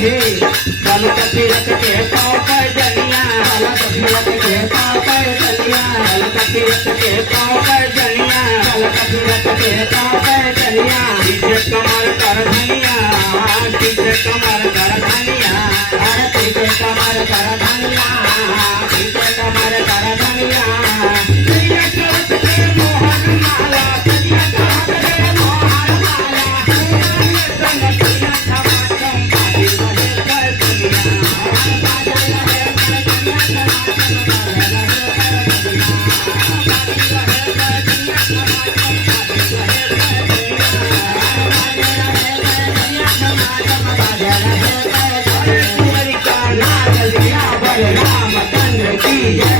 हे चल कबीरत के पाँव पर जलिया चल कबीरत के पाँव पर जलिया चल कबीरत के पाँव पर जलिया चल कबीरत के पाँव पर जलिया पीछे कमर कर धनिया पीछे कमर कर धनिया अरे पीछे कमर कर धनिया पीछे कमर कर धनिया करिया चढ़त के मोहन माला करिया चढ़त के मोहन माला संग करिया समागम बाजे बजे कर दुनिया बाजे बजे कर दुनिया समागम बाजे बजे कर दुनिया बाजे बजे कर दुनिया समागम बाजे बजे कर दुनिया बाजे बजे कर दुनिया समागम बाजे बजे कर दुनिया। बलरामचंद्र की जय।